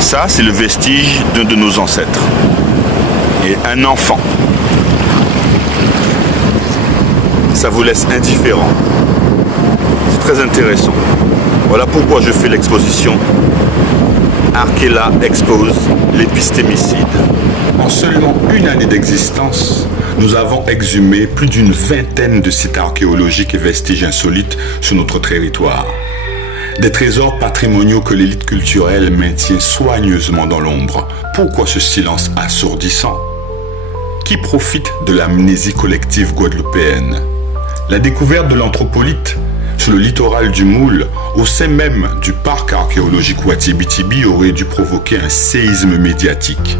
Ça, c'est le vestige d'un de nos ancêtres. Et un enfant. Ça vous laisse indifférent. C'est très intéressant. Voilà pourquoi je fais l'exposition Arkela expose l'épistémicide. En seulement une année d'existence, nous avons exhumé plus d'une vingtaine de sites archéologiques et vestiges insolites sur notre territoire. Des trésors patrimoniaux que l'élite culturelle maintient soigneusement dans l'ombre. Pourquoi ce silence assourdissant? Qui profite de l'amnésie collective guadeloupéenne? La découverte de l'anthropolite sur le littoral du Moule, au sein même du parc archéologique Watibi-Tibi, aurait dû provoquer un séisme médiatique.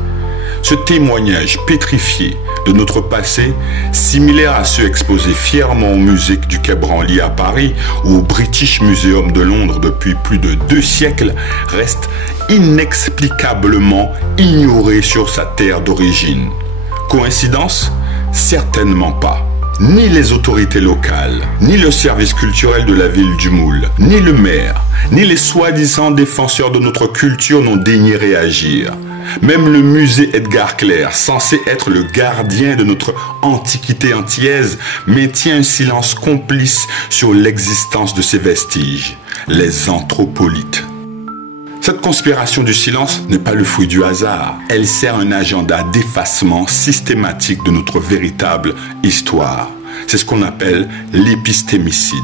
Ce témoignage pétrifié de notre passé, similaire à ceux exposés fièrement au musée du Quai Branly à Paris ou au British Museum de Londres depuis plus de 2 siècles, reste inexplicablement ignoré sur sa terre d'origine. Coïncidence? Certainement pas. Ni les autorités locales, ni le service culturel de la ville du Moule, ni le maire, ni les soi-disant défenseurs de notre culture n'ont daigné réagir. Même le musée Edgar Clair, censé être le gardien de notre antiquité antillaise, maintient un silence complice sur l'existence de ces vestiges, les anthropolites. Cette conspiration du silence n'est pas le fruit du hasard. Elle sert un agenda d'effacement systématique de notre véritable histoire. C'est ce qu'on appelle l'épistémicide.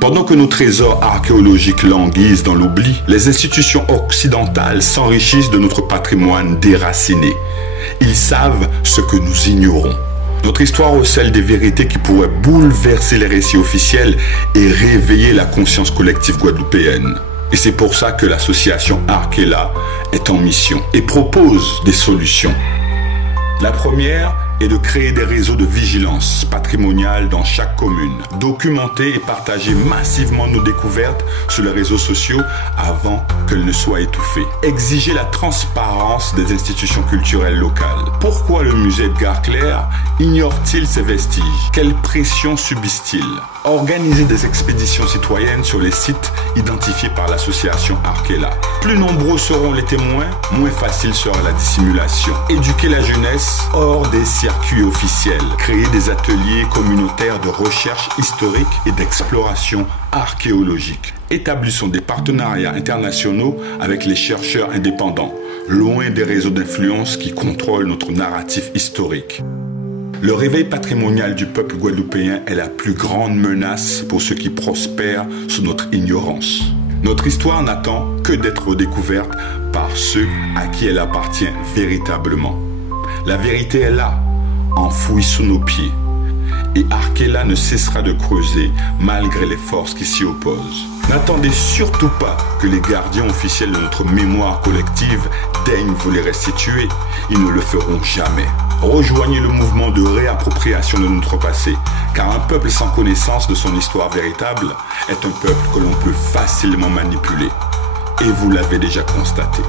Pendant que nos trésors archéologiques languissent dans l'oubli, les institutions occidentales s'enrichissent de notre patrimoine déraciné. Ils savent ce que nous ignorons. Notre histoire recèle des vérités qui pourraient bouleverser les récits officiels et réveiller la conscience collective guadeloupéenne. Et c'est pour ça que l'association Arkela est en mission et propose des solutions. La première est de créer des réseaux de vigilance patrimoniale dans chaque commune, documenter et partager massivement nos découvertes sur les réseaux sociaux avant qu'elles ne soient étouffées. Exiger la transparence des institutions culturelles locales. Pourquoi le musée Edgar Clair ignore-t-il ces vestiges? Quelle pression subissent-ils? Organiser des expéditions citoyennes sur les sites identifiés par l'association Arkela. Plus nombreux seront les témoins, moins facile sera la dissimulation. Éduquer la jeunesse hors des circuits officiels. Créer des ateliers communautaires de recherche historique et d'exploration archéologique. Établissons des partenariats internationaux avec les chercheurs indépendants, loin des réseaux d'influence qui contrôlent notre narratif historique. Le réveil patrimonial du peuple guadeloupéen est la plus grande menace pour ceux qui prospèrent sous notre ignorance. Notre histoire n'attend que d'être redécouverte par ceux à qui elle appartient véritablement. La vérité est là, enfouie sous nos pieds. Et Arkela ne cessera de creuser malgré les forces qui s'y opposent. N'attendez surtout pas que les gardiens officiels de notre mémoire collective daignent vous les restituer. Ils ne le feront jamais. Rejoignez le mouvement de réappropriation de notre passé, car un peuple sans connaissance de son histoire véritable est un peuple que l'on peut facilement manipuler. Et vous l'avez déjà constaté.